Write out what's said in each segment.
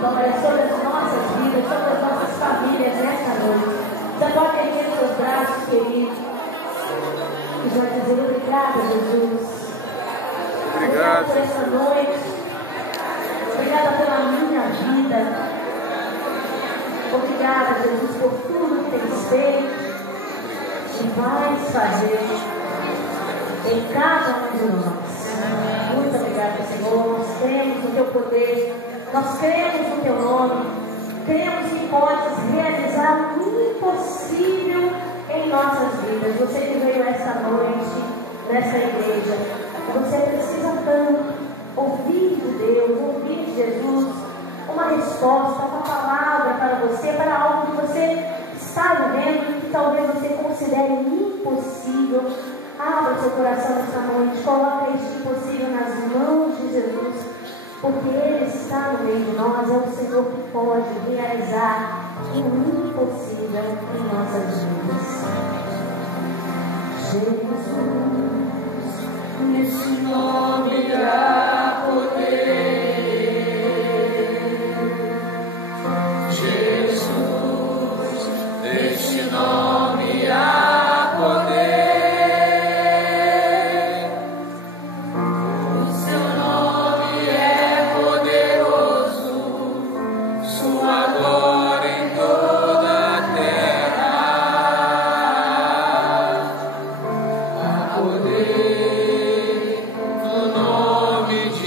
vitória sobre as nossas vidas, sobre as nossas famílias nesta noite. Você pode erguer seus braços, queridos, e vai dizer obrigada, Jesus. Obrigado por essa noite. Obrigada pela minha vida. Obrigada, Jesus, por tudo que tens feito e vais fazer em cada um de nós. Muito obrigada, Senhor. Nós cremos no teu poder, nós cremos no teu nome, cremos que podes realizar o impossível em nossas vidas. Você que veio esta noite nessa igreja, você precisa tanto ouvir de Deus, ouvir de Jesus, uma resposta, uma palavra para você, para algo que você está vivendo e que talvez você considere impossível. Abra seu coração nesta noite, coloque este impossível nas mãos de Jesus, porque Ele está no meio de nós, é o Senhor que pode realizar o impossível em nossas vidas. Jesus, nesse nome há poder. Jesus, nesse nome há poder. Poder no nome de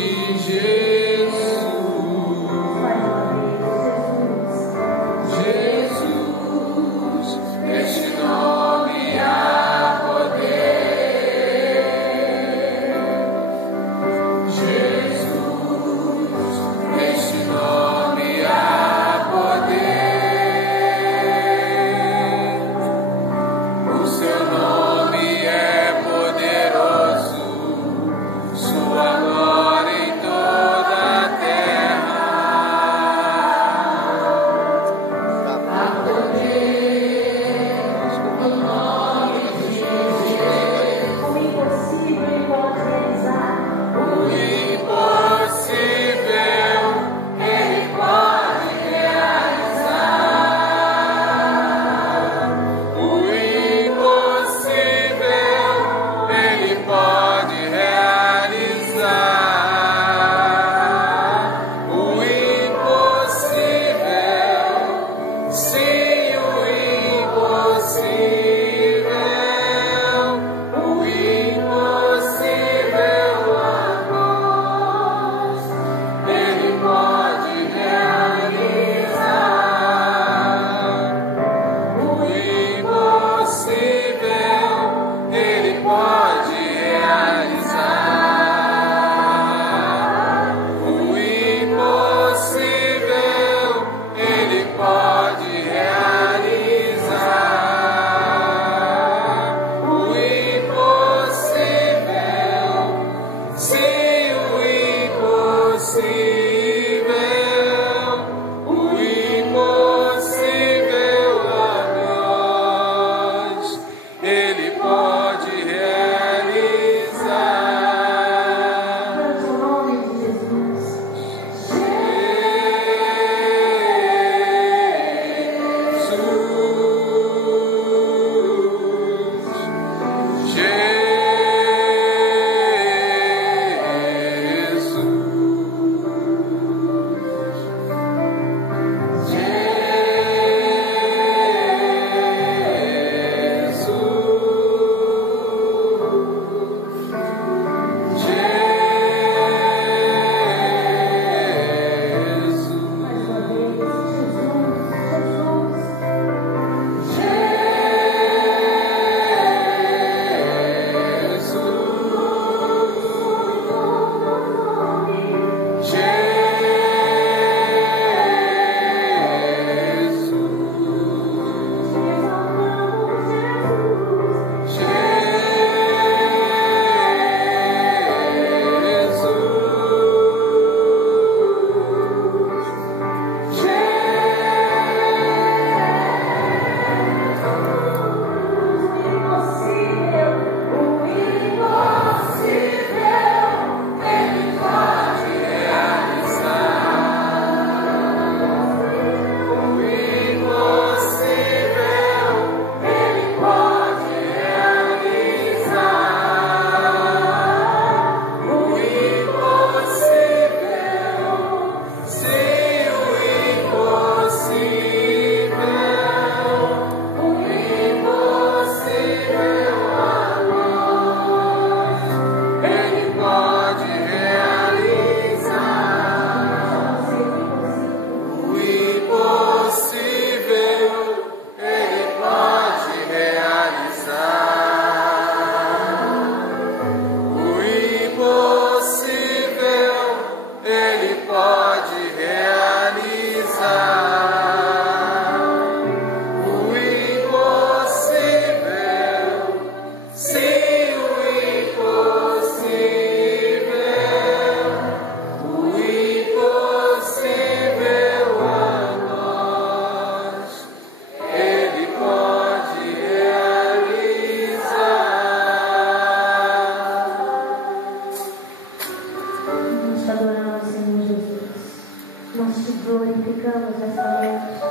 Nós te glorificamos nesta noite.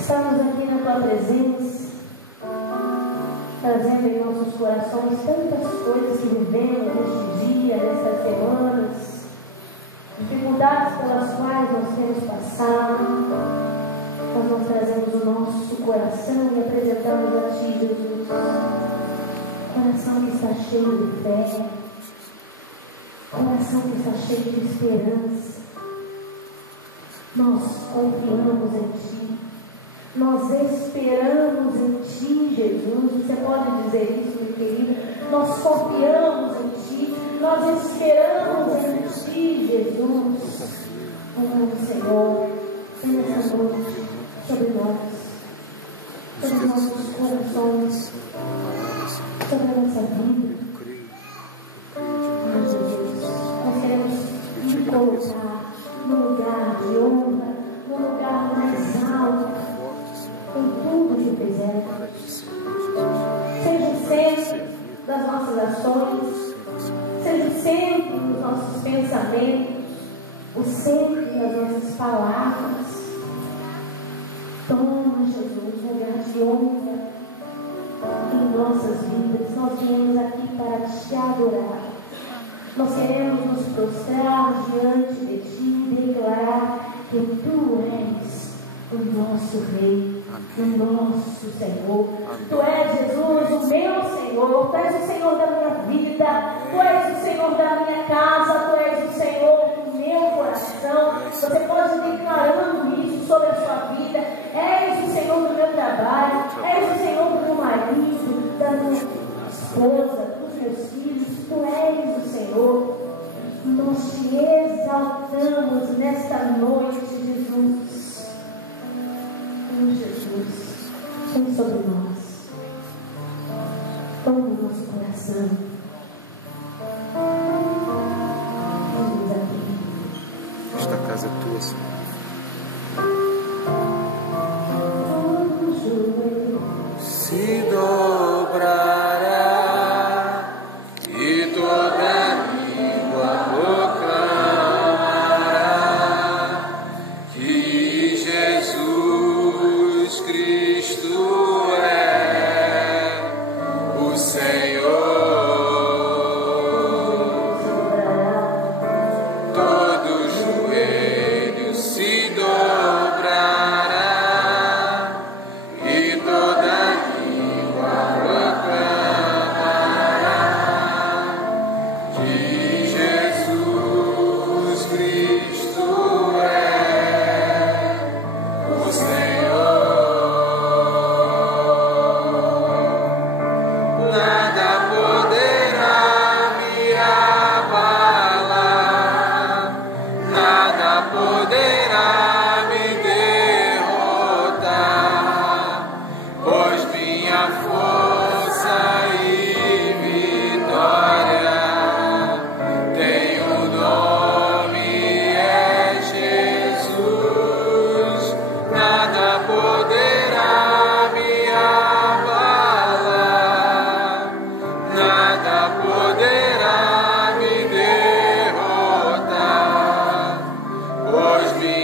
Estamos aqui na tua presença, trazendo em nossos corações tantas coisas que vivemos neste dia, nestas semanas, dificuldades pelas quais nós temos passado. Nós trazemos o nosso coração e apresentamos a Ti, Jesus. Coração que está cheio de fé, coração que está cheio de esperança. Nós confiamos em Ti, nós esperamos em Ti, Jesus. Você pode dizer isso, minha querida? Nós confiamos em Ti, nós esperamos em Ti, Jesus. Oh, Senhor, nessa noite, sobre nós, sobre nossos corações, sobre a nossa vida. Ah, Jesus, nós queremos nos colocar no lugar de honra, no lugar mais alto, em tudo que fizermos. Seja sempre das nossas ações, seja sempre nos nossos pensamentos, o sempre das nossas palavras. Toma, Jesus, lugar de honra em nossas vidas. Nós viemos aqui para Te adorar. Nós queremos nos prostrar diante de Ti e declarar que Tu és o nosso Rei, o nosso Senhor. Tu és, Jesus, o meu Senhor. Tu és o Senhor da minha vida. Tu és o Senhor da minha casa. Tu és o Senhor do meu coração. Você pode ir declarando isso sobre a sua vida. És o Senhor do meu trabalho. És o Senhor do meu marido, da minha esposa, dos meus filhos. Tu és o Senhor. Nós Te exaltamos nesta noite, Jesus. Oh, Jesus, vem sobre nós. Toma o nosso coração. Vamos aqui. Esta casa é Tua, Senhor. Se dobrará e toda língua proclamará que Jesus Cristo é o Senhor. Todo joelho se dobrará e toda língua proclamará que Jesus Cristo é o Senhor. Nada poderá me abalar, nada poderá me derrotar, pois minha força e vitória tem o nome é Jesus. Nada poderá me abalar, nada poderá me derrotar, pois minha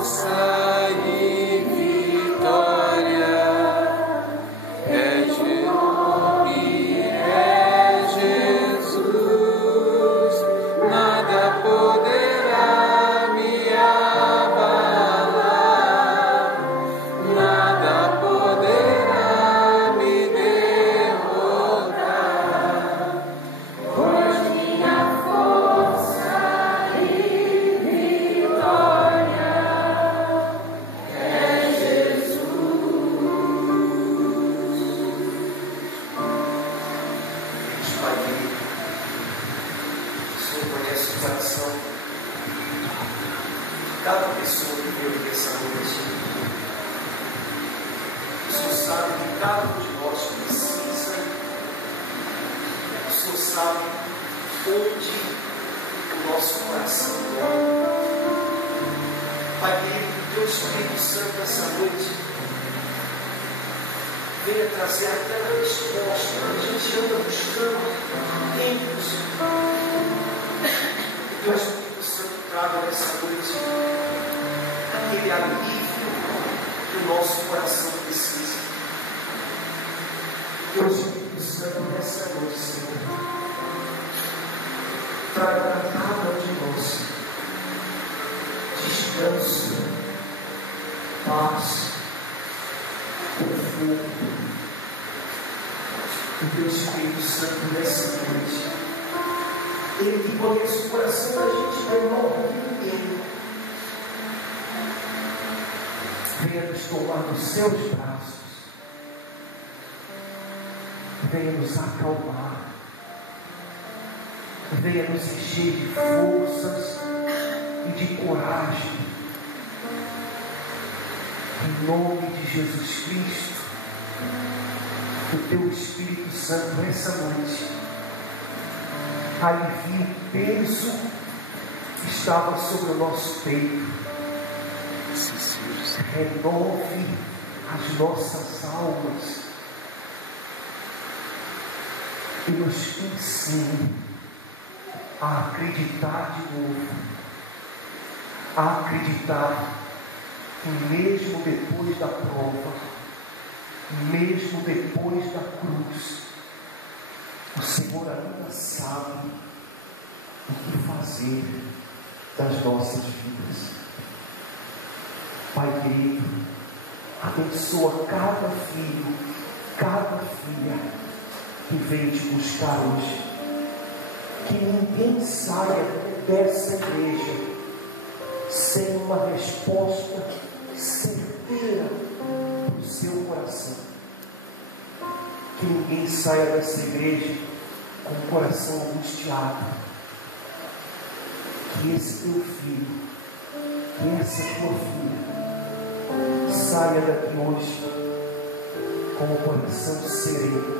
força e vitória. É Jesus, nada poderá me abalar, nada poderá me derrotar, pois minha força e vitória é Jesus. Pai querido, o Senhor conhece o coração de cada pessoa que veio aqui essa noite. O Senhor sabe que cada um de nós precisa. O Senhor sabe onde o nosso coração dói. Pai querido, que Teu Espírito Santo essa noite venha trazer aquela resposta que a gente anda buscando tempos. Que Teu Espírito Santo traga nessa noite aquele alívio que o nosso coração precisa. Teu Espírito Santo nessa noite, Senhor, traga para cada um de nós descanso, paz, conforto. O Teu Espírito Santo nessa noite, Ele que conhece o coração da gente melhor do que ninguém, venha nos tomar nos Seus braços, venha nos acalmar, venha nos encher de forças e de coragem. Em nome de Jesus Cristo, o Teu Espírito Santo nessa noite alivie o peso que estava sobre o nosso peito, renove as nossas almas e nos ensine a acreditar de novo, a acreditar que mesmo depois da prova, mesmo depois da cruz, o Senhor ainda sabe o que fazer das nossas vidas. Pai querido, abençoa cada filho, cada filha que vem te buscar hoje. Que ninguém saia dessa igreja sem uma resposta certeira para o seu coração. Que ninguém saia dessa igreja com o coração angustiado. Que esse teu filho, que essa tua filha saia daqui hoje com o coração sereno,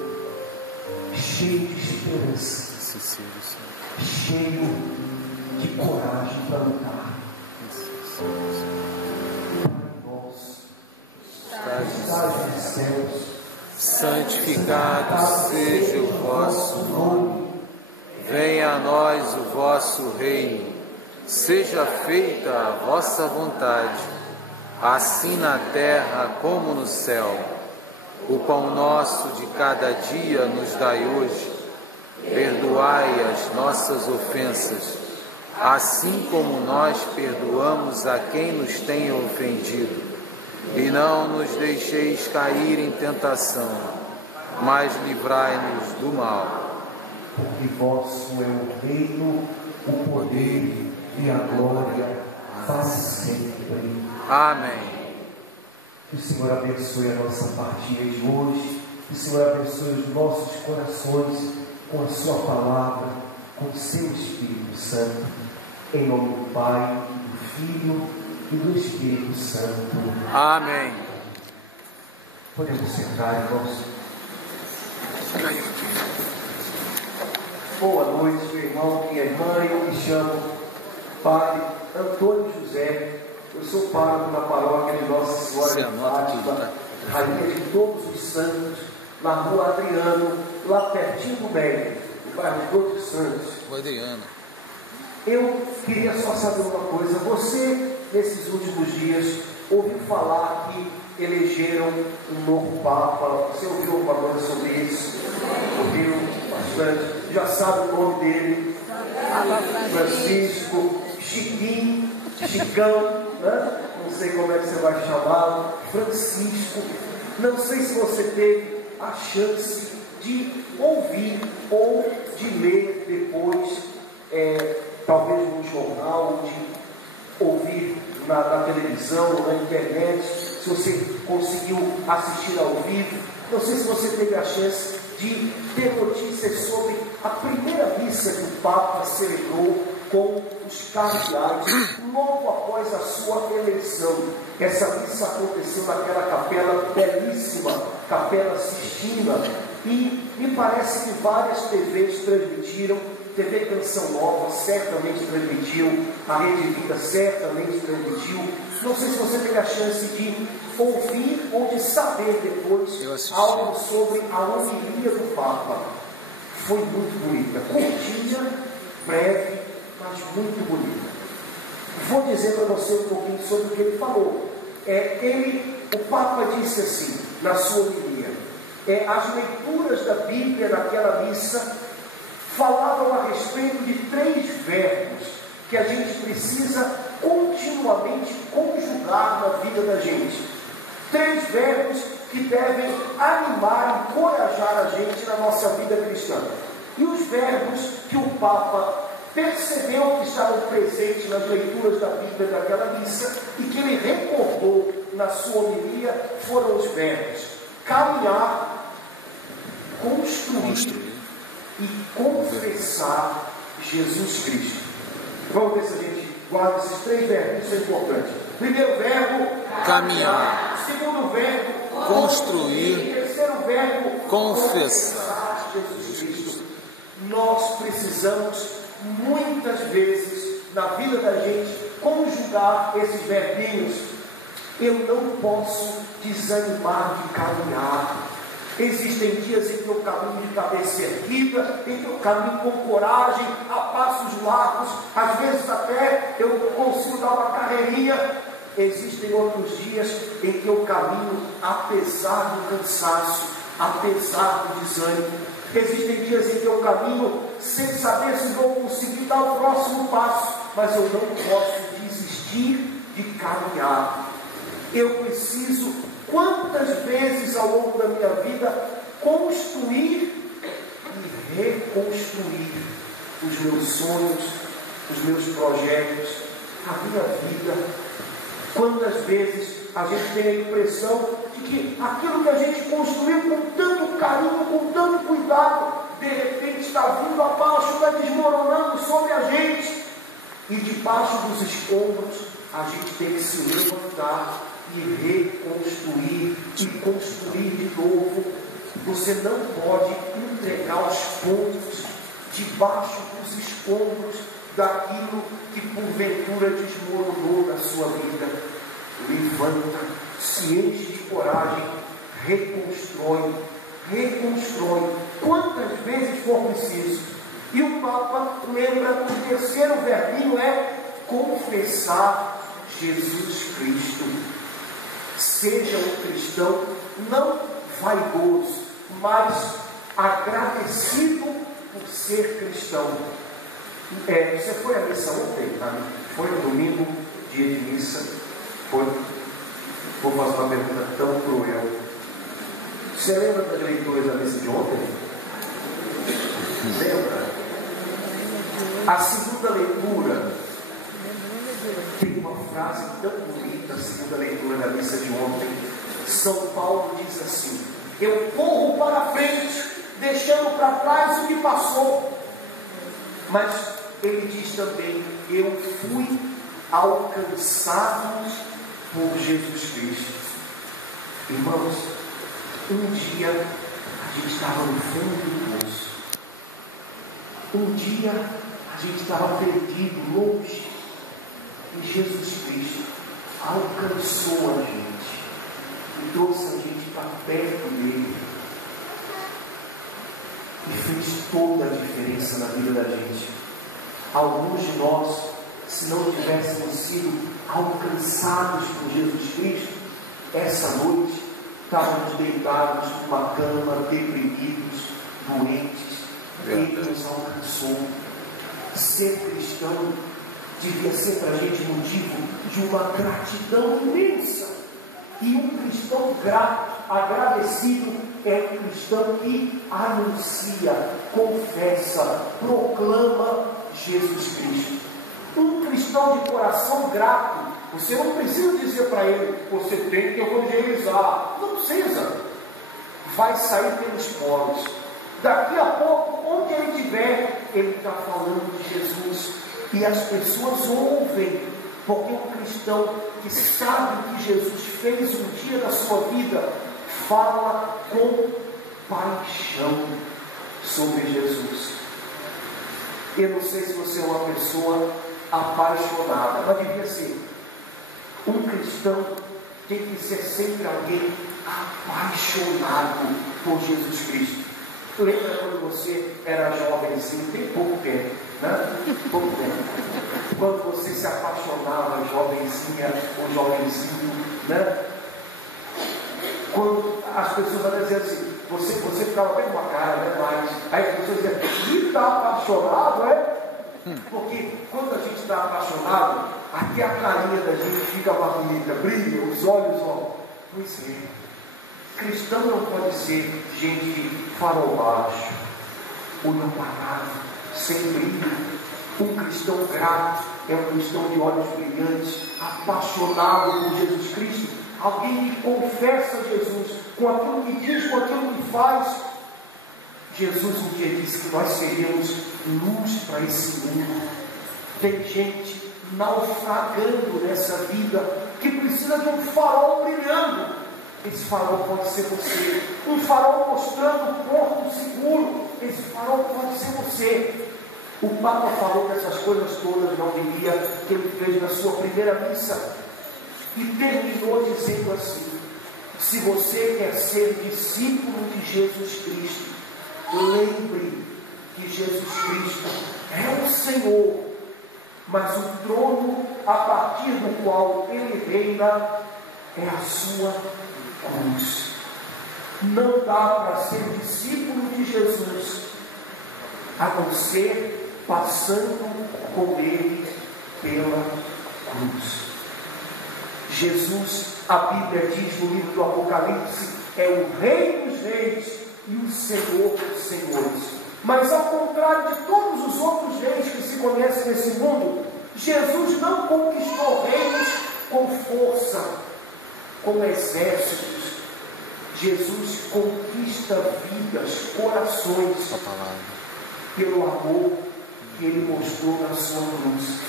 cheio de esperança, cheio de coragem para lutar. Pai nosso, estás nos céus, santificado seja o vosso nome. Venha a nós o vosso reino. Seja feita a vossa vontade, assim na terra como no céu. O pão nosso de cada dia nos dai hoje. Perdoai as nossas ofensas, assim como nós perdoamos a quem nos tem ofendido. E não nos deixeis cair em tentação, mas livrai-nos do mal. Porque vosso é o reino, o poder e a glória para sempre. Amém. Que o Senhor abençoe a nossa partilha de hoje. Que o Senhor abençoe os nossos corações com a sua palavra, com o seu Espírito Santo. Em nome do Pai, do Filho e do Espírito Santo. Amém. Podemos sentar, irmãos. Boa noite, meu irmão, minha irmã. Eu me chamo Padre Antônio José. Eu sou pároco na paróquia de Nossa Senhora de Fátima, Rainha de Todos os Santos, na Rua Adriano, lá pertinho do Médio, no bairro Todos os Santos. O Adriano. Eu queria só saber uma coisa: você nesses últimos dias, ouviu falar que elegeram um novo Papa. Você ouviu alguma coisa sobre isso? Ouviu bastante. Já sabe o nome dele? Francisco, Chiquinho, Chicão, né? Não sei como é que você vai chamá-lo. Francisco. Não sei se você teve a chance de ouvir ou de ler depois, talvez no jornal, de ouvir na televisão, na internet, se você conseguiu assistir ao vivo. Não sei se você teve a chance de ter notícias sobre a primeira missa que o Papa celebrou com os cardeais logo após a sua eleição. Essa missa aconteceu naquela capela belíssima, Capela Sistina, e me parece que várias TVs transmitiram. TV Canção Nova certamente transmitiu, a Rede Vida certamente transmitiu. Não sei se você teve a chance de ouvir ou de saber depois algo sobre a homilia do Papa. Foi muito bonita, curtinha, breve, mas muito bonita. Vou dizer para você um pouquinho sobre o que ele falou. O Papa disse assim, na sua homilia, as leituras da Bíblia naquela missa falavam a respeito de 3 verbos que a gente precisa continuamente conjugar na vida da gente. 3 verbos que devem animar, encorajar a gente na nossa vida cristã. E os verbos que o Papa percebeu que estavam presentes nas leituras da Bíblia daquela missa e que ele recordou na sua homilia foram os verbos caminhar, construir e confessar Jesus Cristo. Vamos ver se a gente guarda esses 3 verbos, isso é importante. Primeiro verbo, caminhar. Segundo verbo, construir. Terceiro verbo, confessar Jesus Cristo. Nós precisamos, muitas vezes, na vida da gente, conjugar esses verbinhos. Eu não posso desanimar de caminhar. Existem dias em que eu caminho de cabeça erguida, em que eu caminho com coragem, a passos largos, às vezes até eu consigo dar uma carreirinha. Existem outros dias em que eu caminho apesar do cansaço, apesar do desânimo. Existem dias em que eu caminho sem saber se vou conseguir dar o próximo passo, mas eu não posso desistir de caminhar. Eu preciso, quantas vezes ao longo da minha vida, construir e reconstruir os meus sonhos, os meus projetos, a minha vida. Quantas vezes a gente tem a impressão de que aquilo que a gente construiu com tanto carinho, com tanto cuidado, de repente está vindo abaixo, está desmoronando sobre a gente. E debaixo dos escombros a gente tem que se levantar e reconstruir e construir de novo. Você não pode entregar os pontos debaixo dos escombros daquilo que porventura desmoronou na sua vida. Levanta, se enche de coragem, reconstrói, quantas vezes for preciso. E o Papa lembra que o terceiro verbinho é confessar Jesus Cristo. Seja um cristão não vaidoso, mas agradecido por ser cristão. Você foi à missa ontem? Foi no domingo, dia de missa? Foi? Vou fazer uma pergunta tão cruel. Você lembra das leituras da missa de ontem? Lembra? A segunda leitura tem uma frase tão bonita, a segunda leitura da missa de ontem. São Paulo diz assim: eu corro para a frente, deixando para trás o que passou. Mas ele diz também: eu fui alcançado por Jesus Cristo. Irmãos, um dia a gente estava no fundo do poço. Um dia a gente estava perdido, longe. E Jesus Cristo alcançou a gente e trouxe a gente para perto dele. E fez toda a diferença na vida da gente. Alguns de nós se não tivéssemos sido alcançados por Jesus Cristo, essa noite estávamos deitados numa cama, deprimidos, doentes. Ele nos alcançou. Ser cristão devia ser para a gente motivo de uma gratidão imensa. E um cristão grato, agradecido, é um cristão que anuncia, confessa, proclama Jesus Cristo. Um cristão de coração grato, você não precisa dizer para ele, você tem que evangelizar. Não precisa. Vai sair pelos poros. Daqui a pouco, onde ele estiver, ele está falando de Jesus. E as pessoas ouvem, porque um cristão que sabe o que Jesus fez um dia da sua vida, fala com paixão sobre Jesus. Eu não sei se você é uma pessoa apaixonada, mas devia ser. Um cristão tem que ser sempre alguém apaixonado por Jesus Cristo. Lembra quando você era jovenzinho, tem pouco tempo, né? Pouco tempo. Quando você se apaixonava, jovenzinha ou jovenzinho, né? Quando as pessoas vão dizer assim, você ficava bem com a cara, né? Mas aí as pessoas dizem, e está apaixonado, é? Porque quando a gente está apaixonado, aqui a carinha da gente fica mais bonita, brilha, os olhos, ó. Pois é. Cristão não pode ser gente farol baixo, olho parado, sem brilho. Um cristão grato é um cristão de olhos brilhantes, apaixonado por Jesus Cristo, alguém que confessa Jesus com aquilo que diz, com aquilo que faz. Jesus um dia disse que nós seríamos luz para esse mundo. Tem gente naufragando nessa vida que precisa de um farol brilhando. Esse farol pode ser você. Um farol mostrando o porto seguro. Esse farol pode ser você. O Papa falou que essas coisas todas não viria, que ele fez na sua primeira missa. E terminou dizendo assim: se você quer ser discípulo de Jesus Cristo, lembre que Jesus Cristo é o Senhor, mas o trono a partir do qual ele reina é a sua cruz. Não dá para ser discípulo de Jesus a não ser passando com ele pela cruz. Jesus, a Bíblia diz no livro do Apocalipse, é o Rei dos Reis e o Senhor dos Senhores. Mas ao contrário de todos os outros reis que se conhecem nesse mundo, Jesus não conquistou reinos com força, com exércitos. Jesus conquista vidas, corações, pelo amor que ele mostrou na sua cruz.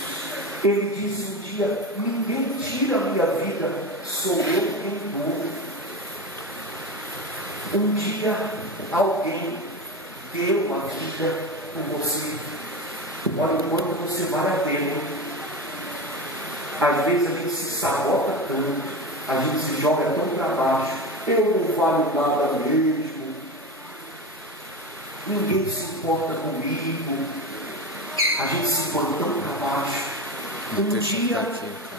Ele disse um dia: ninguém tira a minha vida, sou eu quem dou. Um dia alguém deu a vida por você. Olha o quanto você vale a pena. Às vezes a gente se sabota tanto, a gente se joga tão para baixo. Eu não valho nada mesmo. Ninguém se importa comigo. A gente se põe tão para baixo. Um dia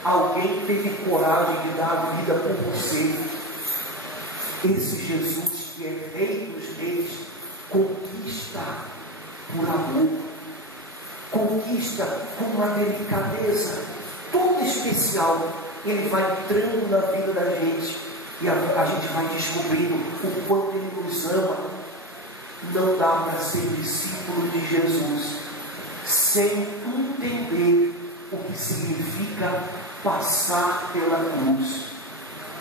alguém teve coragem de dar a vida por você. Esse Jesus que é Rei dos Reis conquista por amor, conquista com uma delicadeza toda especial. Ele vai entrando na vida da gente e a gente vai descobrindo o quanto ele nos ama. Não dá para ser discípulo de Jesus sem entender o que significa passar pela cruz.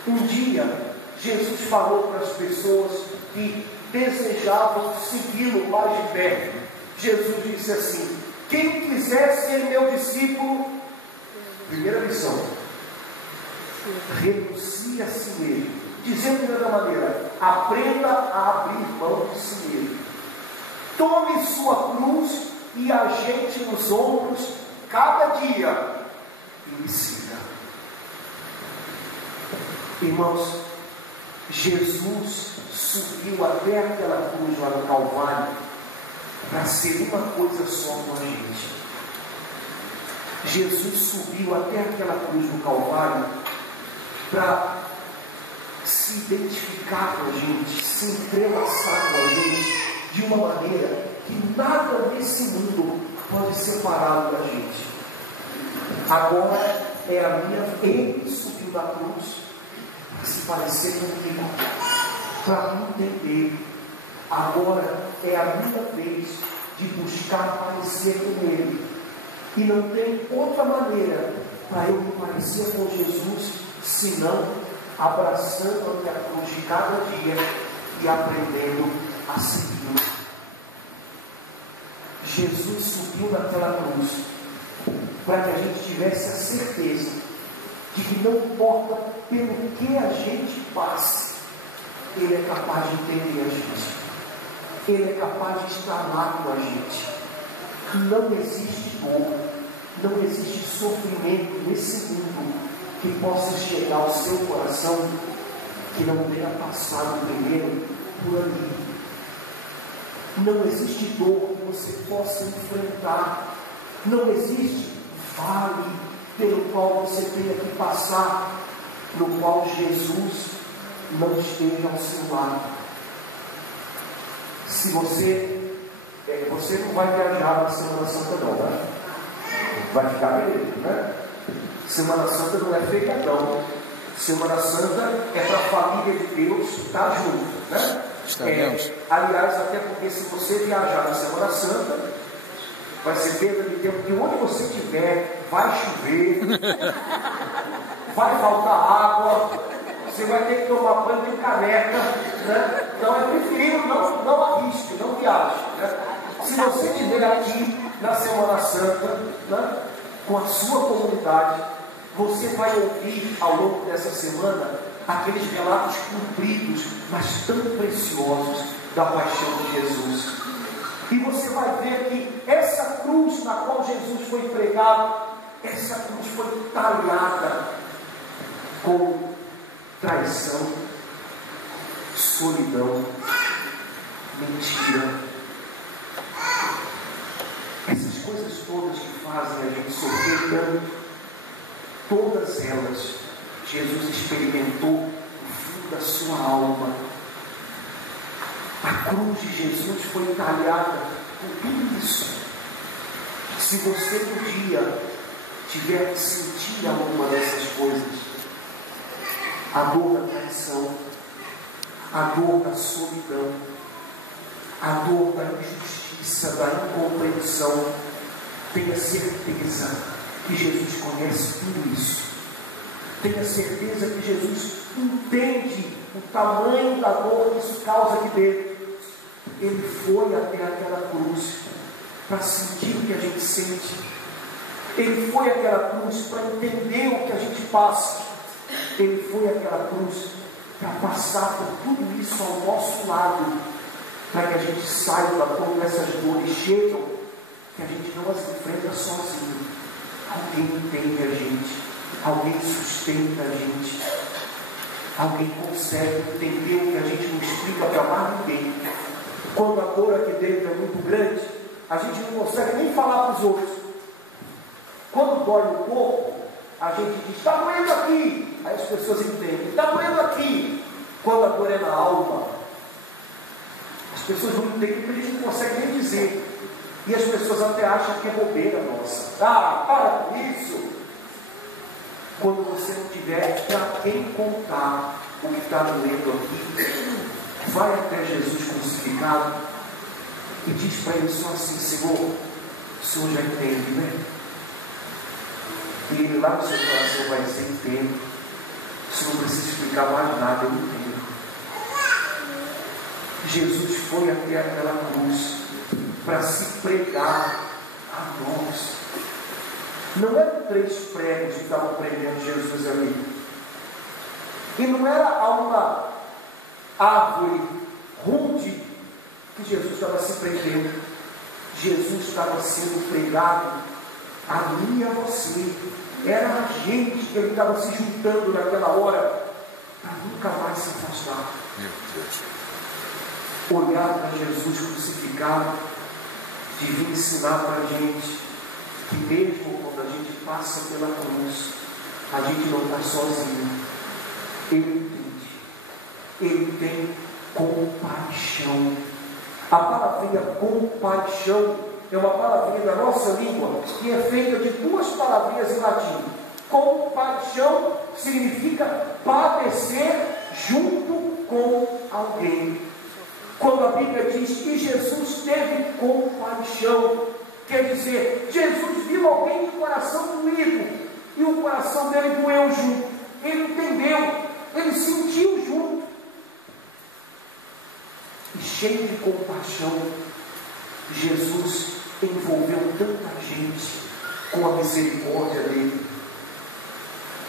Um dia Jesus falou para as pessoas que desejavam segui-lo mais de perto. Jesus disse assim: quem quiser ser meu discípulo, primeira lição, renuncie a si mesmo. Dizendo de outra maneira, aprenda a abrir mão de si mesmo. Tome sua cruz e ajeite nos ombros cada dia e me siga. Irmãos, Jesus subiu até aquela cruz lá no Calvário para ser uma coisa só com a gente. Jesus subiu até aquela cruz do Calvário para se identificar com a gente, se entrelaçar com a gente de uma maneira que nada nesse mundo pode separá-lo da gente. Agora é a minha vez. Ele subiu da cruz para se parecer comigo, para me entender. Agora é a minha vez de buscar parecer com Ele. E não tem outra maneira para eu me parecer com Jesus, senão abraçando a cruz de cada dia e aprendendo a segui-lo. Jesus subiu naquela cruz para que a gente tivesse a certeza de que não importa pelo que a gente passe, Ele é capaz de entender a gente. Ele é capaz de estar lá com a gente. Não existe dor, não existe sofrimento nesse mundo que possa chegar ao seu coração que não tenha passado primeiro por ali. Não existe dor que você possa enfrentar. Não existe vale pelo qual você tenha que passar, no qual Jesus não esteja ao seu lado. Se você não vai viajar na Semana Santa não, né? Vai ficar beleza, né? Semana Santa não é feriadão. Semana Santa é para a família de Deus estar junto, né? Aliás, até porque se você viajar na Semana Santa, vai ser perda de tempo, porque onde você estiver, vai chover, vai faltar água, você vai ter que tomar banho de caneca, né? Então é preferível não arrisque, não viaje, né? Se você estiver aqui na Semana Santa, né, com a sua comunidade, você vai ouvir ao longo dessa semana aqueles relatos cumpridos, mas tão preciosos da paixão de Jesus. E você vai ver que essa cruz na qual Jesus foi pregado, essa cruz foi talhada com traição, solidão, mentira. Essas coisas todas que fazem a gente sofrer tanto, todas elas, Jesus experimentou no fundo da sua alma. A cruz de Jesus foi talhada com tudo isso. Se você um dia tiver que sentir alguma dessas coisas, a dor da traição, a dor da solidão, a dor da injustiça, da incompreensão, tenha certeza que Jesus conhece tudo isso. Tenha certeza que Jesus entende o tamanho da dor que isso causa aqui dentro. Ele foi até aquela cruz para sentir o que a gente sente. Ele foi àquela cruz para entender o que a gente passa. Ele foi àquela cruz para passar por tudo isso ao nosso lado, para que a gente saiba quando essas dores chegam, que a gente não as enfrenta sozinho. Alguém entende a gente, alguém sustenta a gente, alguém consegue entender o que a gente não explica para mais ninguém. Quando a dor aqui dentro é muito grande, a gente não consegue nem falar para os outros. Quando dói no corpo, a gente diz, está doendo aqui. Aí as pessoas entendem, está doendo aqui. Quando a dor é na alma, as pessoas não entendem porque a gente não consegue nem dizer. E as pessoas até acham que é bobeira nossa. Ah, para com isso. Quando você não tiver para quem contar o que está doendo aqui, vai até Jesus crucificado e diz para ele só assim, Senhor, o Senhor já entende, né? E ele lá no seu coração vai dizer, entendo. O Senhor não precisa explicar mais nada, eu entendo. Jesus foi até aquela cruz para se pregar a nós. Não eram 3 pregos que estavam prendendo Jesus ali. E não era uma árvore rude que Jesus estava se prendendo. Jesus estava sendo pregado a mim e a você. Era a gente que ele estava se juntando naquela hora para nunca mais se afastar. Meu Deus. Olhar para Jesus crucificado devia ensinar para a gente que mesmo quando a gente passa pela cruz, a gente não está sozinho. Ele entende, Ele tem compaixão. A palavrinha compaixão é uma palavrinha da nossa língua que é feita de duas palavrinhas em latim. Compaixão significa padecer junto com alguém. Quando a Bíblia diz que Jesus teve compaixão, quer dizer, Jesus viu alguém de coração doído e o coração dele doeu junto. Ele entendeu, ele sentiu junto. E cheio de compaixão, Jesus envolveu tanta gente com a misericórdia dele.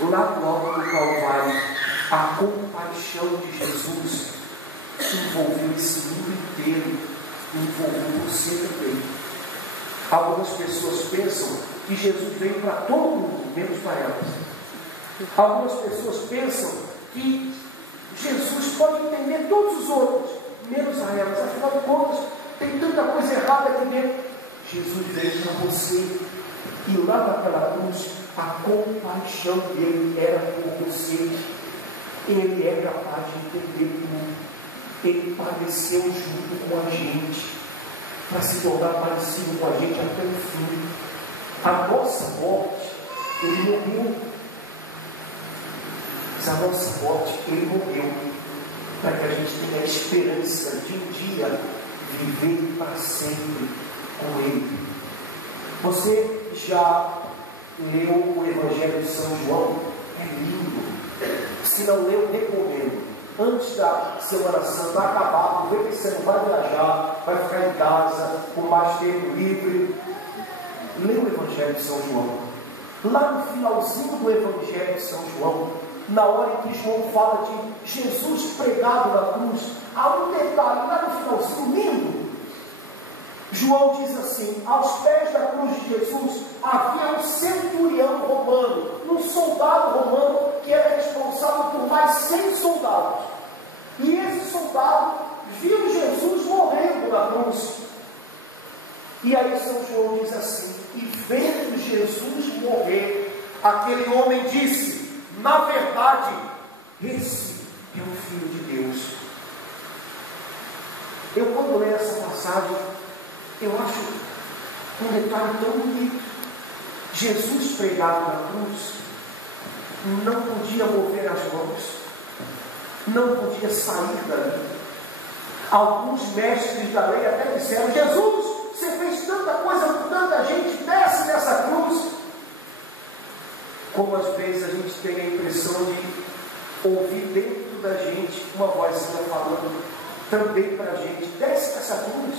Lá no alto do Calvário, a compaixão de Jesus envolveu esse mundo inteiro, envolveu você também. Algumas pessoas pensam que Jesus veio para todo mundo, menos para elas. Algumas pessoas pensam que Jesus pode entender todos os outros, menos a elas. Afinal de contas, tem tanta coisa errada aqui dentro. Jesus veio para você, e lá naquela cruz, a compaixão dele era por você. Ele é capaz de entender tudo. Ele padeceu junto com a gente, para se tornar parecido com a gente até o fim. A nossa morte, ele morreu. Mas a nossa morte, ele morreu, para que a gente tenha a esperança de um dia viver para sempre com ele. Você já leu o Evangelho de São João? É lindo. Se não leu, recomendo. Antes da Semana Santa acabar, aproveita que você não vai viajar, vai ficar em casa, com mais tempo livre. Lê o Evangelho de São João. Lá no finalzinho do Evangelho de São João, na hora em que João fala de Jesus pregado na cruz, há um detalhe lá no finalzinho lindo. João diz assim: aos pés da cruz de Jesus havia um centurião romano, um soldado romano que era responsável por mais 100 soldados. E esse soldado viu Jesus morrendo na cruz. E aí São João diz assim: e vendo Jesus morrer, aquele homem disse: na verdade, esse é o Filho de Deus. Eu, quando leio essa passagem, eu acho um detalhe tão bonito. Jesus pregado na cruz não podia mover as mãos, não podia sair dali. Alguns mestres da lei até disseram: Jesus, você fez tanta coisa por tanta gente, desce nessa cruz. Como às vezes a gente tem a impressão de ouvir dentro da gente uma vozinha falando também para a gente: desce nessa cruz,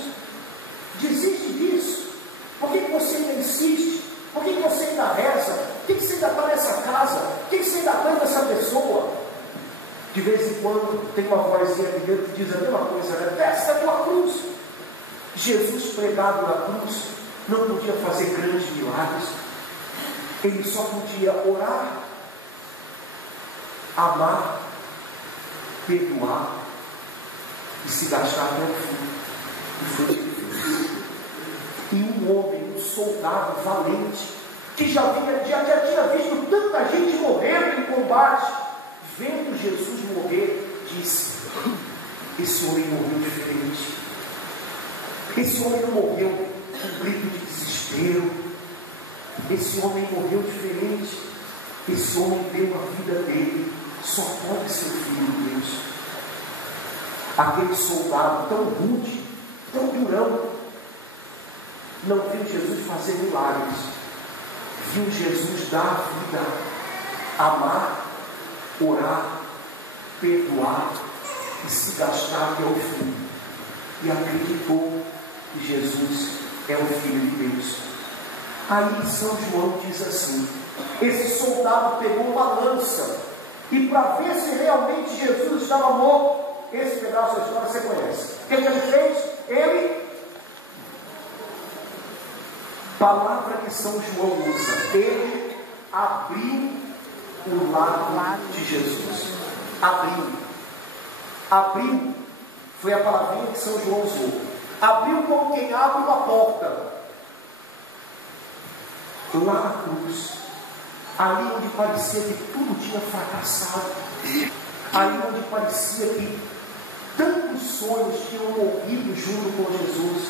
desiste disso. Por que você ainda insiste? Por que você ainda reza? Por que você ainda está nessa casa? Por que você ainda ama essa pessoa? De vez em quando tem uma vozinha de dentro que diz a mesma coisa, né? Desce da tua cruz. Jesus pregado na cruz não podia fazer grandes milagres. Ele só podia orar, amar, perdoar e se gastar até o fim. E foi o que ele fez. E um homem, um soldado valente, que já tinha visto tanta gente morrendo em combate, vendo Jesus morrer, disse: esse homem morreu diferente. Esse homem não morreu com um grito de desespero. Esse homem morreu diferente. Esse homem deu a vida dele. Só pode ser o Filho de Deus. Aquele soldado tão rude, tão durão, não viu Jesus fazer milagres. Viu Jesus dar vida, amar, orar, perdoar e se gastar até o fim. E acreditou que Jesus é o Filho de Deus. Aí São João diz assim: esse soldado pegou uma lança e, para ver se realmente Jesus estava morto, esse pedaço da história você conhece. O que ele fez? Ele, palavra que São João usa, ele abriu o lado de Jesus. Abriu foi a palavrinha que São João usou. Abriu como quem abre uma porta. lá na cruz, ali onde parecia que tudo tinha fracassado, ali onde parecia que tantos sonhos tinham morrido junto com Jesus,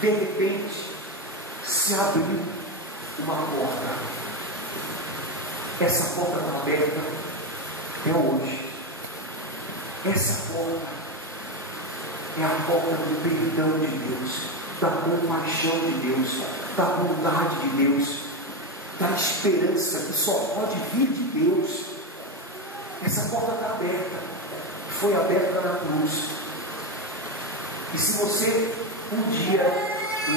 de repente se abriu uma porta. Essa porta está aberta até hoje. Essa porta é a porta do perdão de Deus, da compaixão de Deus, da bondade de Deus, da esperança que só pode vir de Deus. Essa porta está aberta, foi aberta na cruz. E se você um dia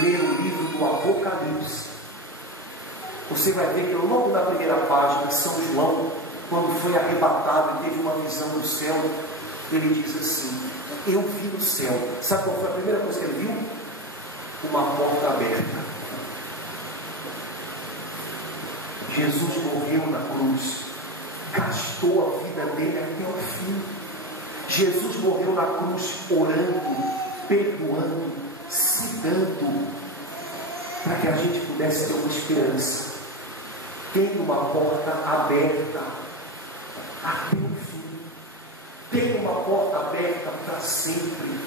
ler o livro do Apocalipse, você vai ver que logo na primeira página, São João, quando foi arrebatado e teve uma visão do céu, ele diz assim: eu vi no céu. Sabe qual foi a primeira coisa que ele viu? Uma porta aberta. Jesus morreu na cruz, gastou a vida dele até o fim. Jesus morreu na cruz orando, perdoando, se dando, para que a gente pudesse ter uma esperança. Tem uma porta aberta até o fim. Tem uma porta aberta para sempre.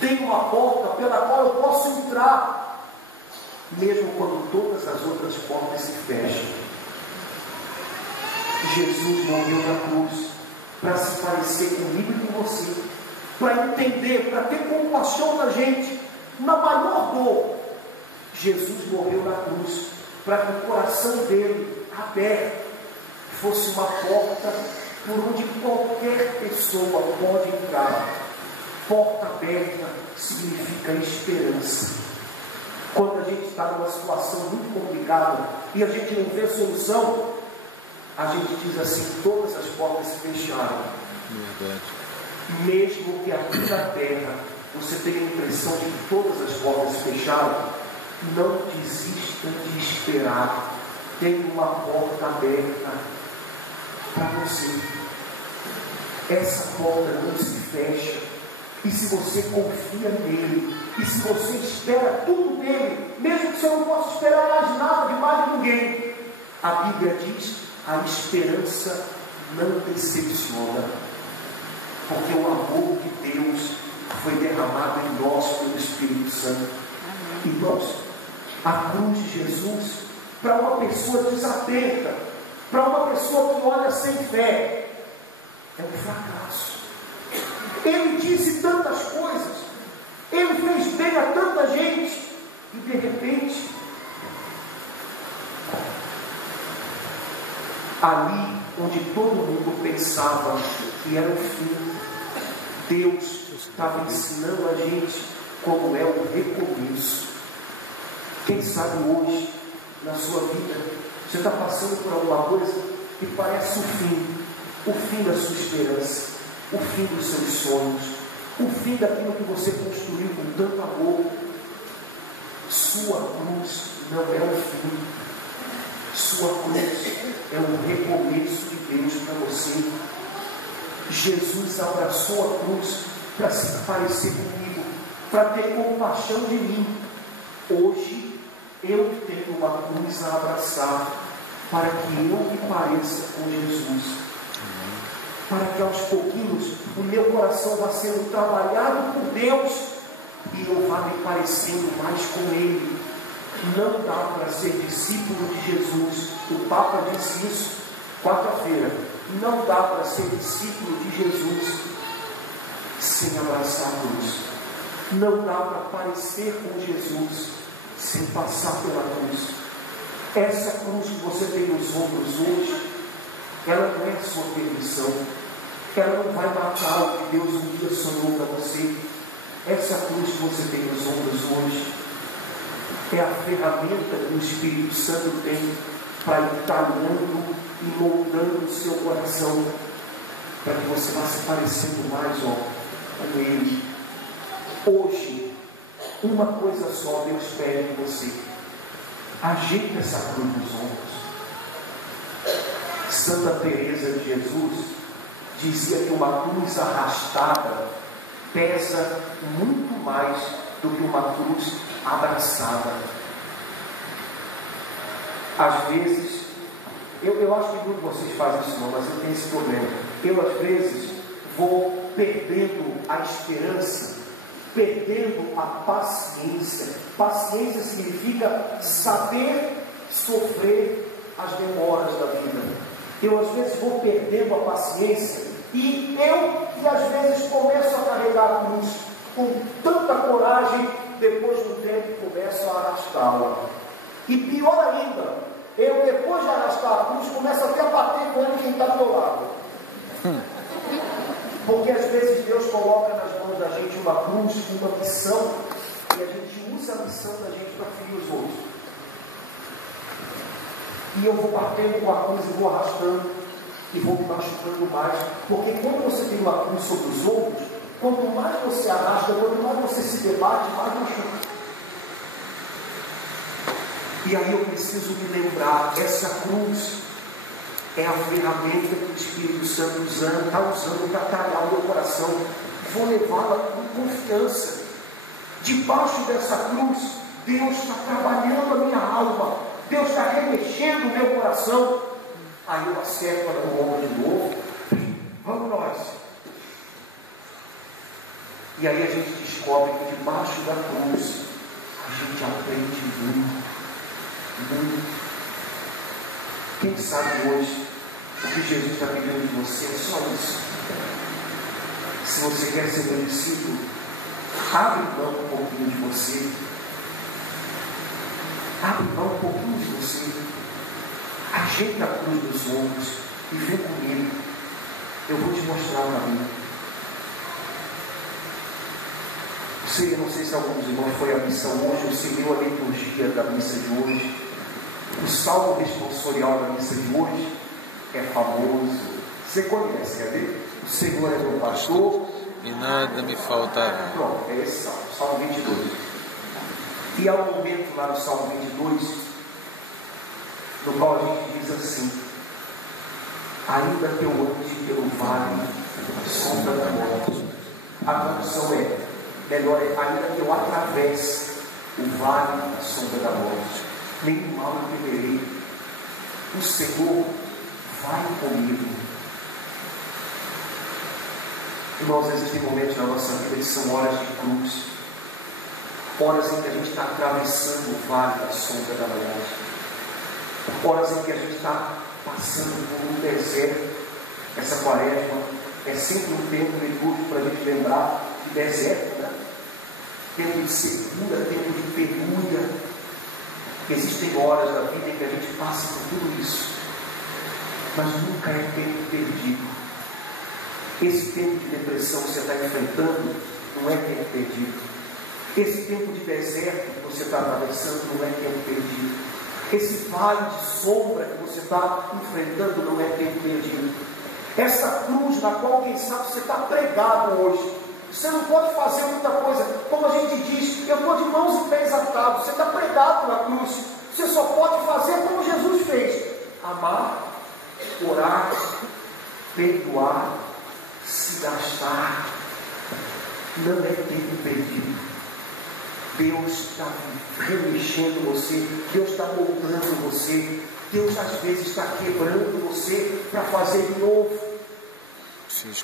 Tem uma porta pela qual eu posso entrar, mesmo quando todas as outras portas se fecham. Jesus morreu na cruz para se parecer comigo e com você, para entender, para ter compaixão da gente na maior dor. Jesus morreu na cruz para que o coração dele aberto fosse uma porta por onde qualquer pessoa pode entrar. Porta aberta significa esperança. Quando a gente está numa situação muito complicada e a gente não vê solução, a gente diz assim: todas as portas se fecharam. Verdade. Mesmo que aqui na terra você tenha a impressão de que todas as portas se fecharam, não desista de esperar. Tem uma porta aberta para você. Essa porta não se fecha. E se você confia nele, e se você espera tudo nele, mesmo que você não possa esperar mais nada de mais de ninguém, a Bíblia diz: a esperança não decepciona, porque o amor de Deus foi derramado em nós pelo Espírito Santo. Irmãos, a cruz de Jesus, para uma pessoa desatenta, para uma pessoa que olha sem fé, é um fracasso. Ele disse tantas coisas, ele fez bem a tanta gente, e de repente, ali onde todo mundo pensava que era o fim, Deus estava ensinando a gente como é o recomeço. Quem sabe hoje, na sua vida, você está passando por alguma coisa que parece o fim da sua esperança, o fim dos seus sonhos, o fim daquilo que você construiu com tanto amor. Sua cruz não é o fim. Sua cruz é um recomeço de Deus para você. Jesus abraçou a cruz para se parecer comigo, para ter compaixão de mim. Hoje eu tenho uma cruz a abraçar, para que eu me pareça com Jesus, para que aos pouquinhos o meu coração vá sendo trabalhado por Deus e eu vá me parecendo mais com Ele. Não dá para ser discípulo de Jesus. O Papa disse isso quarta-feira. Não dá para ser discípulo de Jesus sem abraçar a cruz. Não dá para parecer com Jesus sem passar pela cruz. Essa cruz que você tem nos ombros hoje, ela não é a sua perdição. Ela não vai matar o que Deus um dia sonhou para você. Essa cruz que você tem nos ombros hoje é a ferramenta que o Espírito Santo tem para ir talhando e moldando o seu coração, para que você vá se parecendo mais com Ele. Hoje, uma coisa só Deus pede de você: ajeita essa cruz nos ombros. Santa Teresa de Jesus dizia que uma cruz arrastada pesa muito mais do que uma cruz abraçada. Às vezes, eu acho que nenhum de vocês faz isso não, mas eu tenho esse problema. Eu, às vezes, vou perdendo a esperança, perdendo a paciência. Paciência significa saber sofrer as demoras da vida. Eu, às vezes, vou perdendo a paciência e às vezes, começo a carregar a cruz com tanta coragem, depois de um tempo, começo a arrastá-la. E pior ainda, eu, depois de arrastar a cruz, começo até a bater com quem está do meu lado. Porque às vezes Deus coloca nas mãos da gente uma cruz, uma missão, e a gente usa a missão da gente para ferir os outros. E eu vou batendo com a cruz e vou arrastando, e vou me machucando mais. Porque quando você tem uma cruz sobre os outros, quanto mais você arrasta, quanto mais você se debate, mais machuca. E aí eu preciso me lembrar, essa cruz é a ferramenta que o Espírito Santo está usando para trabalhar o meu coração. Vou levá-la com confiança. Debaixo dessa cruz, Deus está trabalhando a minha alma. Deus está remexendo o meu coração. Aí eu acerto ela no ombro de novo. Vamos nós. E aí a gente descobre que debaixo da cruz a gente aprende muito. Quem sabe hoje o que Jesus está pedindo de você é só isso. Se você quer ser meu discípulo, abre mão um pouquinho de você. Abre mão um pouquinho de você. Ajeita a cruz dos ombros e vem comigo. Eu vou te mostrar o caminho. Eu não sei se alguns irmãos foi à missão hoje, ou seguiu a liturgia da missa de hoje. O salmo responsorial da missa de hoje é famoso. Você conhece, quer ver? O Senhor é meu pastor e nada me faltará. Pronto, é esse salmo, Salmo 22. E há um momento lá no Salmo 22, no qual a gente diz assim: ainda que eu ande pelo vale sombra da morte. A tradução melhor é: ainda que eu atravesse o vale da sombra da morte, nenhum mal eu temerei. O Senhor vai comigo. Irmãos, existem momentos na nossa vida que são horas de cruz, horas em que a gente está atravessando o vale da sombra da morte, horas em que a gente está passando por um deserto. Essa quaresma é sempre um tempo litúrgico para a gente lembrar de deserto, né? Tempo de secura, tempo de penúria. Existem horas da vida em que a gente passa por tudo isso, mas nunca é tempo perdido. Esse tempo de depressão que você está enfrentando não é tempo perdido. Esse tempo de deserto que você está atravessando não é tempo perdido. Esse vale de sombra que você está enfrentando não é tempo perdido. Essa cruz na qual, quem sabe, você está pregado hoje. Você não pode fazer muita coisa. Como a gente diz, eu estou de mãos e pés atados. Você está pregado na cruz. Você só pode fazer como Jesus fez: amar, orar, perdoar, se gastar. Não é tempo perdido. Deus está remexendo você. Deus está moldando você. Deus às vezes está quebrando você para fazer de novo.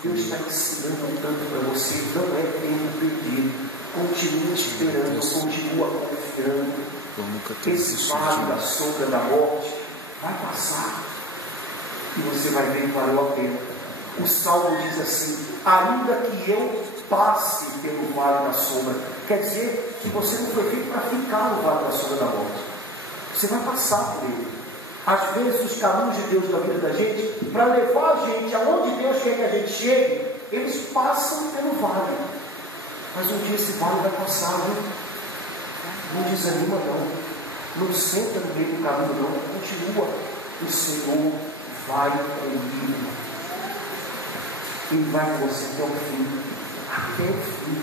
Deus está ensinando tanto para você. Não é tempo perdido. Continua esperando, continua confiando. Esse vale da sombra da morte vai passar e você vai ver que valeu a pena. O Salmo diz assim: ainda que eu passe pelo vale da sombra. Quer dizer que você não foi feito para ficar no vale da sombra da morte. Você vai passar por ele. Às vezes os caminhos de Deus na vida da gente, para levar a gente aonde Deus quer que a gente chegue, eles passam pelo vale. Mas um dia esse vale vai passar, viu? Não desanima não. Não senta no meio do caminho não. Continua. O Senhor vai comigo. Ele vai com você até o fim. Até o fim.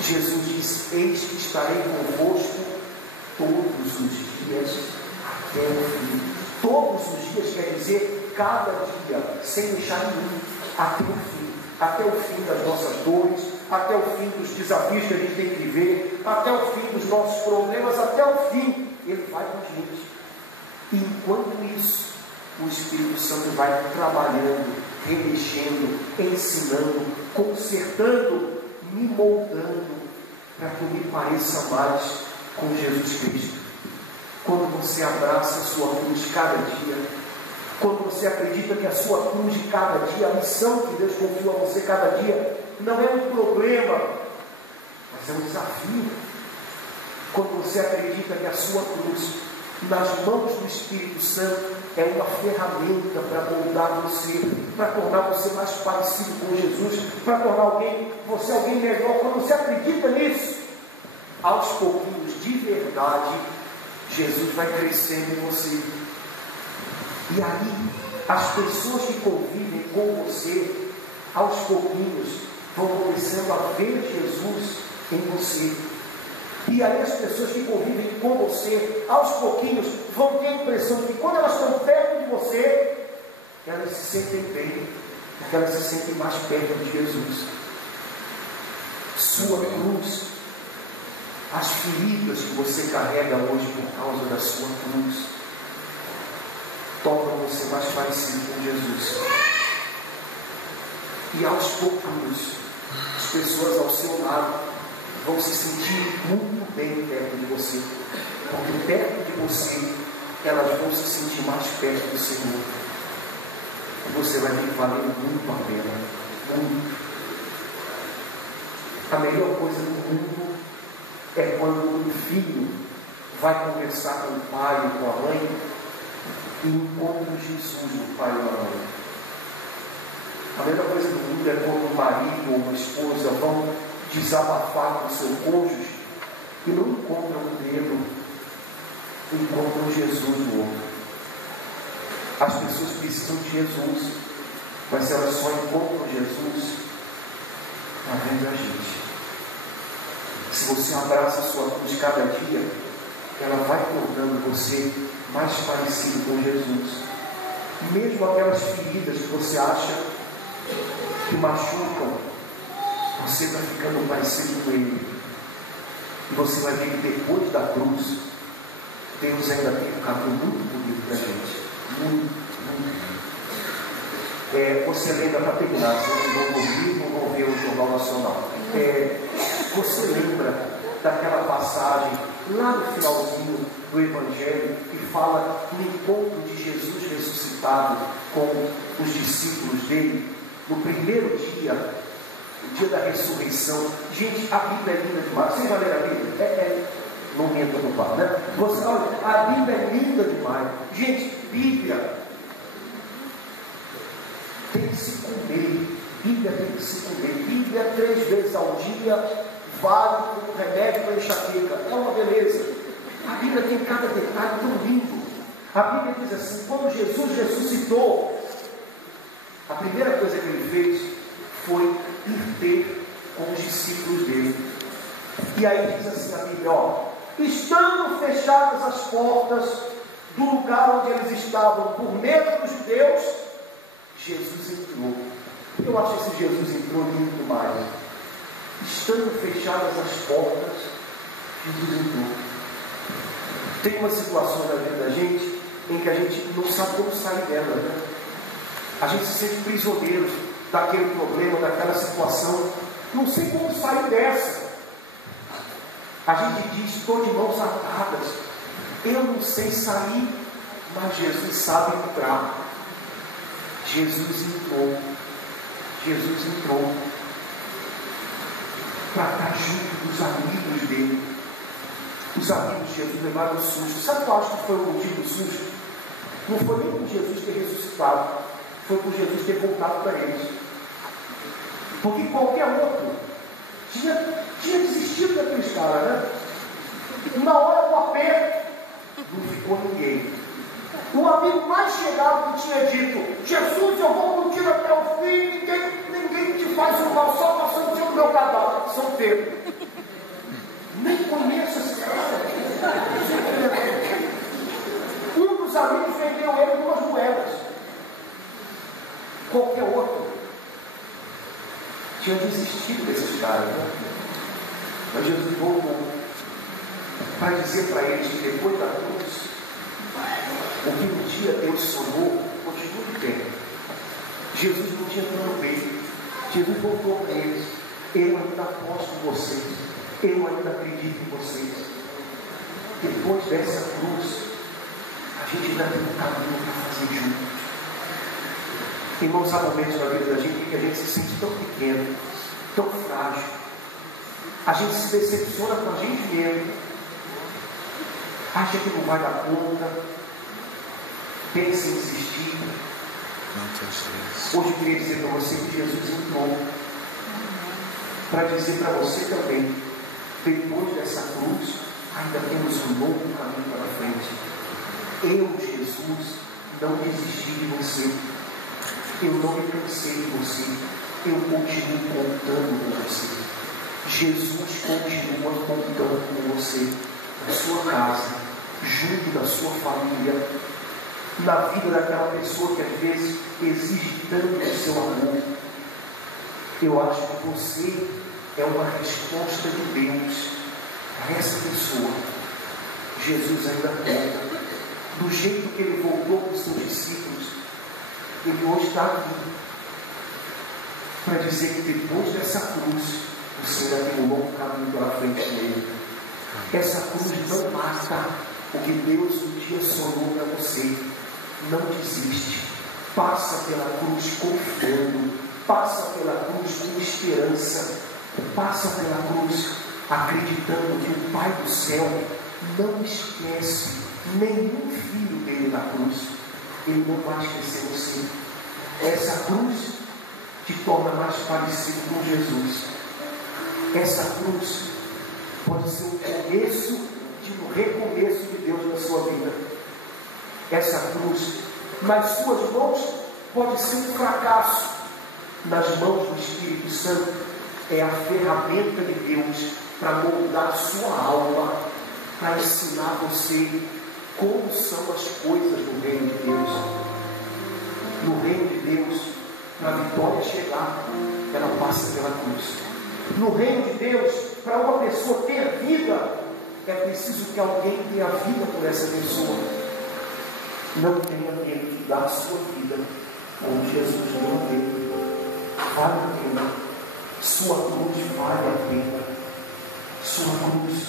Jesus diz: eis que estarei convosco todos os dias até o fim. Todos os dias quer dizer cada dia, sem deixar nenhum, até o fim. Até o fim das nossas dores, até o fim dos desafios que a gente tem que viver, até o fim dos nossos problemas, até o fim. Ele vai com a gente. E enquanto isso, o Espírito Santo vai trabalhando, remexendo, ensinando, consertando, me moldando, para que eu me pareça mais com Jesus Cristo. Quando você abraça a sua cruz cada dia, quando você acredita que a sua cruz de cada dia, a missão que Deus confiou a você cada dia, não é um problema, mas é um desafio. Quando você acredita que a sua cruz, nas mãos do Espírito Santo, é uma ferramenta para moldar você, para tornar você mais parecido com Jesus, para tornar você alguém melhor. Quando você acredita nisso, aos pouquinhos, de verdade, Jesus vai crescendo em você. E aí, as pessoas que convivem com você, aos pouquinhos, vão começando a ver Jesus em você. E aí as pessoas que convivem com você, aos pouquinhos, vão ter a impressão de que quando elas estão perto de você, elas se sentem bem, porque elas se sentem mais perto de Jesus. Sua cruz, as feridas que você carrega hoje por causa da sua cruz, tornam você mais parecido com Jesus. E aos pouquinhos, as pessoas ao seu lado vão se sentir muito bem perto de você, porque perto de você elas vão se sentir mais perto do Senhor, e você vai ver valendo muito a pena, muito. A melhor coisa do mundo é quando um filho vai conversar com o pai ou com a mãe e encontra Jesus no pai ou na mãe. A melhor coisa do mundo é quando o marido ou a esposa vão desabafar com seu cônjuge e não encontram um dedo, encontram Jesus no outro. As pessoas precisam de Jesus, mas se elas só encontram Jesus, está vendo a gente. Se você abraça a sua cruz cada dia, ela vai tornando você mais parecido com Jesus. Mesmo aquelas feridas que você acha que machucam, você está ficando parecido com Ele. E você vai ver que depois da cruz, Deus ainda tem um caminho muito bonito para a gente. Muito, muito. Você lembra, para terminar, vocês vão ouvir ou vão ver o Jornal Nacional. Você lembra daquela passagem lá no finalzinho do Evangelho que fala do encontro de Jesus ressuscitado com os discípulos dele no primeiro dia, o dia da ressurreição? Gente, a Bíblia é linda demais. Vocês já leram a Bíblia? Não minta no pai, né? Olha, a Bíblia é linda demais. Gente, Bíblia tem que se comer. Bíblia tem que se comer. Bíblia 3 vezes ao dia vale como remédio para enxaqueca. É uma beleza. A Bíblia tem cada detalhe tão lindo. A Bíblia diz assim: quando Jesus ressuscitou, a primeira coisa que ele fez foi ir ter com os discípulos dele. E aí diz assim a Bíblia: estando fechadas as portas do lugar onde eles estavam por medo dos judeus, Jesus entrou. Eu acho esse Jesus entrou lindo demais. Estando fechadas as portas, Jesus entrou. Tem uma situação na vida da gente em que a gente não sabe como sair dela, né? A gente se sente prisioneiro daquele problema, daquela situação. Não sei como sair dessa. A gente diz: estou de mãos atadas, eu não sei sair, mas Jesus sabe entrar. Jesus entrou. Jesus entrou para estar junto dos amigos dele. Os amigos de Jesus levaram o susto. Sabe qual acho que foi o motivo do susto? Não foi nem por Jesus ter ressuscitado, foi por Jesus ter voltado para eles. Porque qualquer outro tinha desistido daqueles caras, né? Na hora do aperto, não ficou ninguém. O amigo mais chegado que tinha dito: Jesus, eu vou contigo até o fim, ninguém te faz um mal, só passando o meu cadáver. São Pedro. Nem conheço esse cara. Um dos amigos vendeu ele 2 moedas. Qualquer outro tinha desistido desses caras, né? Mas Jesus voltou para dizer para eles que depois da cruz O que um dia Deus sonhou, continua em pé. Jesus não tinha plano B. Jesus voltou para eles. Eu ainda aposto em vocês. Eu ainda acredito em vocês. Depois dessa cruz, a gente ainda tem um caminho para fazer junto. Irmãos, há momentos na vida da gente que a gente se sente tão pequeno, tão frágil. A gente se decepciona com a gente mesmo. Acha que não vai dar conta. Pensa em desistir. Hoje eu queria dizer para você que Jesus entrou para dizer para você também, depois dessa cruz, ainda temos um longo caminho pela frente. Eu, Jesus, não desisti de você. Eu não me cansei de você. Eu continuo contando com você. Jesus continua contando com você, na sua casa, junto da sua família, na vida daquela pessoa que às vezes exige tanto o seu amor. Eu acho que você é uma resposta de Deus a essa pessoa. Jesus ainda conta. Do jeito que ele voltou com os seus discípulos, ele hoje está aqui para dizer que depois dessa cruz você ainda tem um longo caminho pela frente dele. Essa cruz não mata o que Deus um dia sonhou para você. Não desiste. Passa pela cruz confiando. Passa pela cruz com esperança. Passa pela cruz acreditando que o Pai do céu não esquece nenhum filho dele na cruz. Ele não vai esquecer você. Essa cruz te torna mais parecido com Jesus. Essa cruz pode ser o começo de um recomeço de Deus na sua vida. Essa cruz nas suas mãos pode ser um fracasso. Nas mãos do Espírito Santo é a ferramenta de Deus para moldar a sua alma, para ensinar você como são as coisas no reino de Deus. No reino de Deus, para a vitória chegar, ela passa pela cruz. No reino de Deus, para uma pessoa ter vida, é preciso que alguém tenha vida por essa pessoa. Não tenha medo de dar a sua vida como Jesus deu dele. Vale a pena. Sua cruz vale a pena. Sua cruz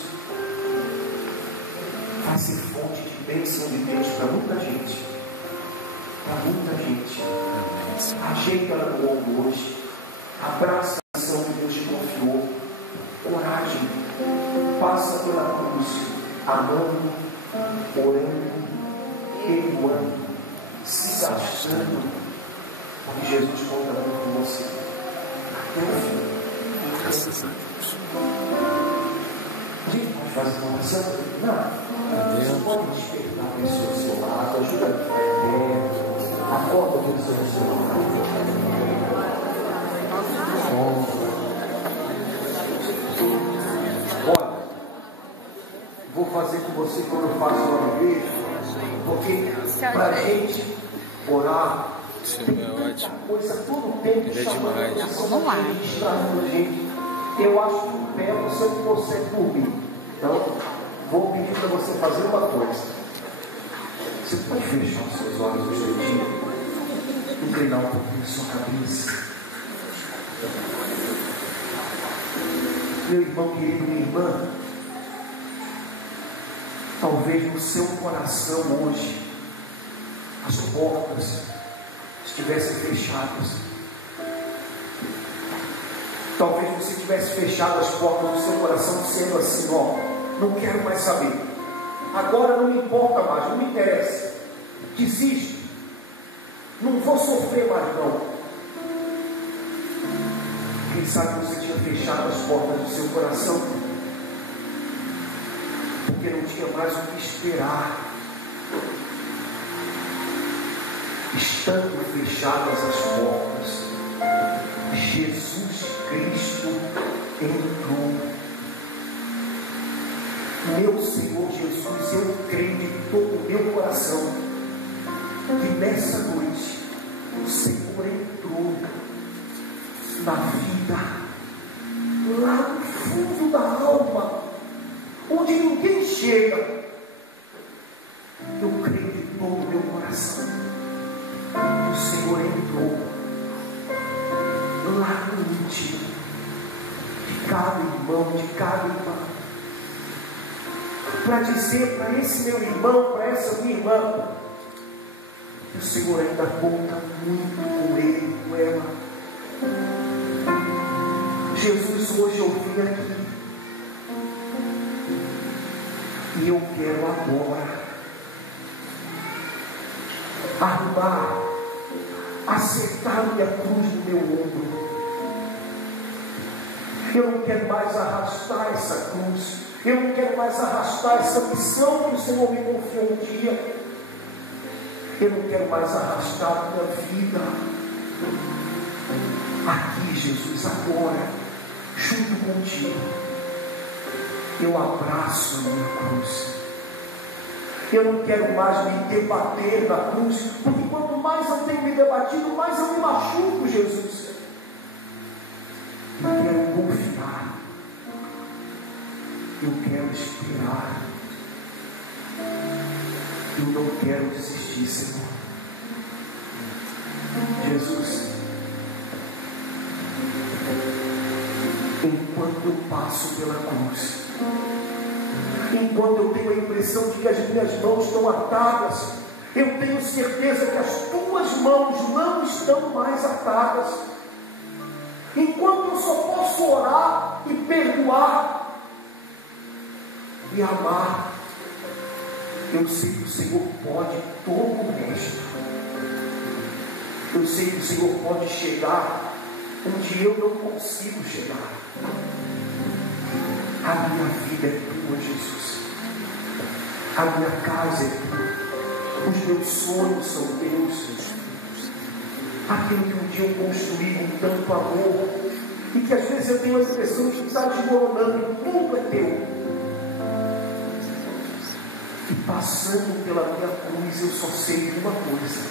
vai ser fonte de bênção de Deus para muita gente. Para muita gente. Ajeita ela no ombro hoje. Abraça a missão que Deus te confiou. Coragem. Passa pela cruz, amando, orando, perdoando, se gastando, porque Jesus conta muito com você. Até o fim. Graças a Deus. A gente pode fazer uma oração? Não. Você pode despertar a pessoa ao seu lado, ajuda a ficar perto, acorda a pessoa ao seu lado. Olha, vou fazer com você quando eu faço uma vez, porque para a gente orar, é ótimo. coisa todo tempo Ele é demais. Vamos lá. Eu acho que o pé você não consegue dormir. Então, vou pedir para você fazer uma coisa. Você pode fechar os seus olhos um instantinho, inclinar um pouquinho a sua cabeça. Meu irmão querido, minha irmã, talvez no seu coração hoje as portas estivessem fechadas. Talvez você tivesse fechado as portas do seu coração, dizendo assim: ó, não quero mais saber, agora não me importa mais, não me interessa, desisto, não vou sofrer mais não. Quem sabe você tinha fechado as portas do seu coração porque não tinha mais o que esperar. Estando fechadas as portas, Jesus Cristo entrou. Meu Senhor Jesus, eu creio de todo o meu coração que nessa noite o Senhor entrou na vida, lá no fundo da alma, onde ninguém chega. Eu creio de todo o meu lá no íntimo de cada irmão, de cada irmã, para dizer para esse meu irmão, para essa minha irmã, que o Senhor ainda conta muito com ele, com ela. Jesus, hoje eu vim aqui e eu quero agora arrumar, acertar a minha cruz no meu ombro. Eu não quero mais arrastar essa cruz, eu não quero mais arrastar essa missão que o Senhor me confiou um dia. Eu não quero mais arrastar a minha vida. Aqui, Jesus, agora, junto contigo, eu abraço a minha cruz. Eu não quero mais me debater na cruz, porque quanto mais eu tenho me debatido, mais eu me machuco, Jesus. Eu quero confiar, eu quero esperar, eu não quero desistir, Senhor. Jesus, enquanto eu passo pela cruz, enquanto eu tenho a impressão de que as minhas mãos estão atadas, eu tenho certeza que as tuas mãos não estão mais atadas. Enquanto eu só posso orar e perdoar e amar, eu sei que o Senhor pode todo o resto. Eu sei que o Senhor pode chegar onde eu não consigo chegar. A minha vida é tua, Jesus. A minha casa é tua. Os meus sonhos são teus. Aquilo que um dia eu construí com tanto amor e que às vezes eu tenho a impressão de que está desmoronando, tudo é teu. E passando pela minha cruz, eu só sei de uma coisa: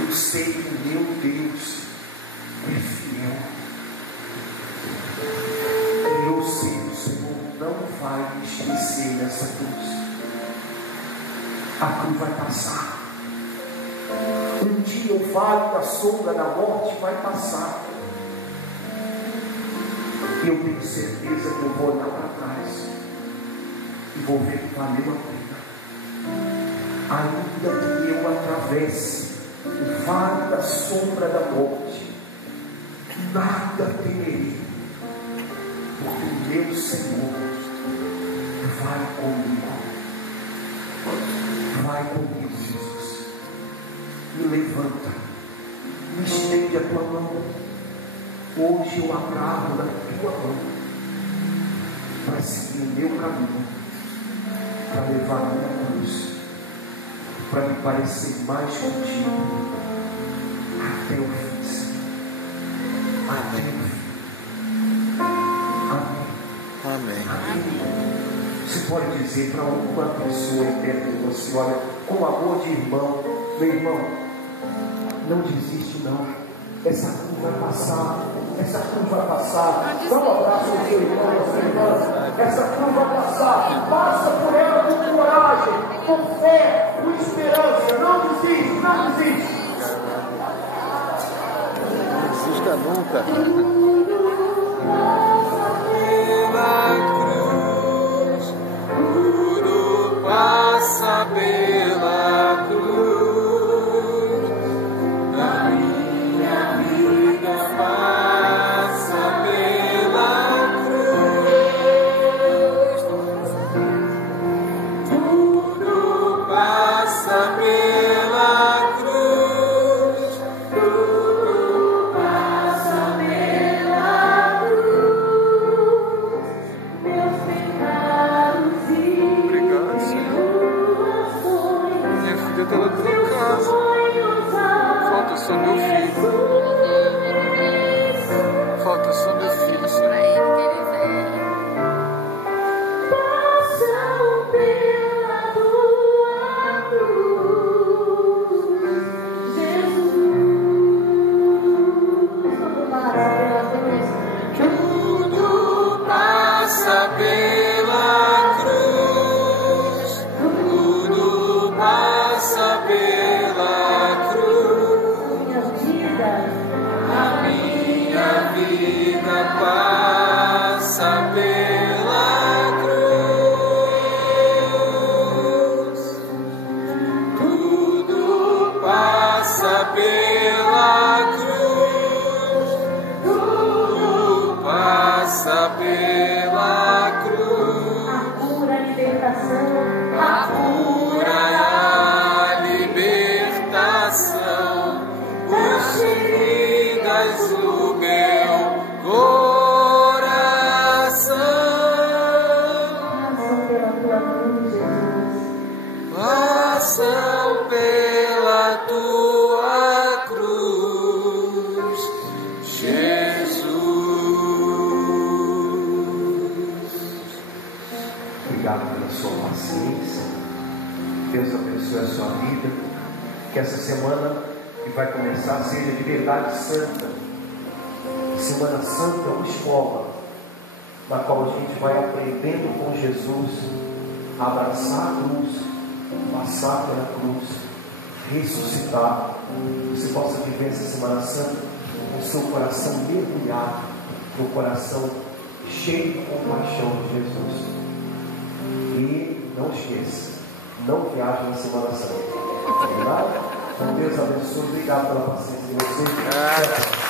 eu sei que o meu Deus é fiel. E eu sei que o Senhor não vai me esquecer nessa cruz. A cruz vai passar. Um dia o vale da sombra da morte vai passar. E eu tenho certeza que eu vou olhar para trás e vou ver que valeu a pena. Ainda que eu atravesse o vale da sombra da morte, nada temerei, porque o meu Senhor vai comigo. Vai comigo, Jesus. Me levanta, me estende a tua mão. Hoje eu agarro da tua mão para seguir o meu caminho, para levar a minha cruz, para me parecer mais contigo até o fim, Senhor. Até o fim. Amém. Amém. Amém. Você pode dizer para alguma pessoa perto de você: olha, com amor de irmão, meu irmão, não desiste não. Essa cruz vai passar. Essa cruz vai passar. Dá um abraço ao seu irmão, à sua irmã. Essa cruz vai passar. Passa por ela com coragem, com fé, com esperança. Não desiste, não desiste. Não desista nunca. Passa pela cruz, a minha vida passa pela cruz, tudo passa pela cruz, tudo passa pela cruz. Deus abençoe a sua vida. Que essa semana que vai começar seja de verdade santa. Semana Santa é uma escola na qual a gente vai aprendendo com Jesus a abraçar a cruz, passar pela cruz, ressuscitar. Você possa viver essa Semana Santa com o seu coração mergulhado no coração cheio de compaixão de Jesus. E não esqueça, não viaje na Semana Santa. Combinado? Então Deus abençoe. Obrigado pela paciência de vocês.